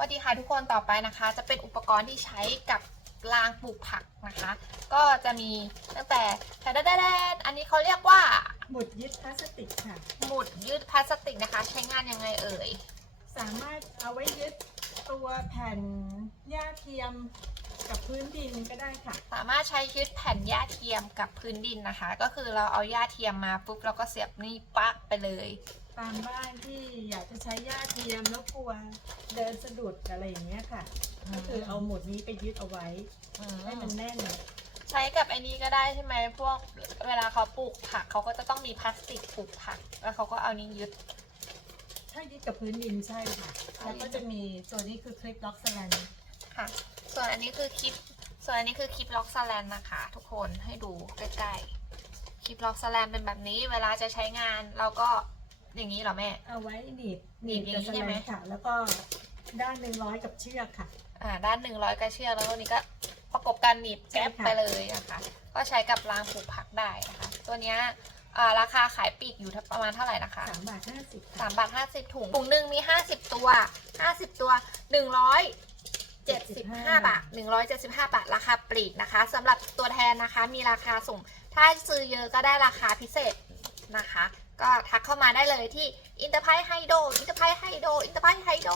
วัสดีค่ะทุกคนต่อไปนะคะ จะเป็นอุปกรณ์ที่ใช้กับรางปลูกผักนะคะ ก็จะมีตั้งแต่แทนแดนอันนี้เขาเรียกว่าหมุดยึดพลาสติกค่ะ หมุดยืดพลาสติกนะคะ ใช้งานยังไงเอ่ย สามารถเอาไว้ยึดตัวแผ่นหญ้าเทียมกับพื้นดินก็ได้ค่ะสามารถใช้ยึดแผ่นหญ้าเทียมกับพื้นดินนะคะ ก็คือเราเอาหญ้าเทียมมาปุ๊บเราก็เสียบนี่ปักไปเลย ตามบ้านที่อยากจะใช้หญ้าเทียมแล้วกลัวเดินสะดุดอะไรอย่างเงี้ยค่ะ ก็คือเอาหมุดนี้ไปยึดเอาไว้อืมให้มันแน่นใช้กับไอ้นี้ก็ได้ใช่ไหมพวกเวลาเขาปลูกผักเขาก็จะต้องมีพลาสติกปลูกผัก แล้วเขาก็เอานี้ยึดถ้ายึดกับพื้นดินใช่ค่ะ แล้วก็จะมีตัวนี้คือคลิปล็อกสแลนค่ะ ส่วนอันนี้คือคลิป ส่วนอันนี้คือคลิปล็อกสแลนนะคะ ทุกคนให้ดูใกล้ๆ คลิปล็อกสแลนเป็นแบบนี้ เวลาจะใช้งานเราก็อย่างนี้เหรอแม่ เอาไว้หนีบหนีบอย่างนี้กับสใช่แลไหมนค่ะ แล้วก็ด้านหนึ่งร้อยกับเชือกค่ะ อ่าด้านหนึ่งร้อยกระเชือกแล้วตัวนี้ก็ประกบกันหนีบแก๊ปใช่ค่ะ ไปเลยนะคะ ก็ใช้กับรางปลูกผักได้นะคะ ตัวเนี้ยอ่าราคาขายปลีกอยู่ประมาณเท่าไหร่นะคะ สามบาทห้าสิบสามบาทห้าสิบถุงถุงหนึ่งมีห้าสิบตัวห้าสิบตัวหนึ่งร้อย เจ็ดสิบห้าบาทหนึ่งร้อยเจ็ดสิบห้าบาท ราคาปลีกนะคะสำหรับตัวแทนนะคะมีราคาส่ง ถ้าซื้อเยอะก็ได้ราคาพิเศษนะคะ ก็ทักเข้ามาได้เลยที่อินเตอร์ไพไฮโดอินเตอร์ไพไฮโดอินเตอร์ไพไฮโด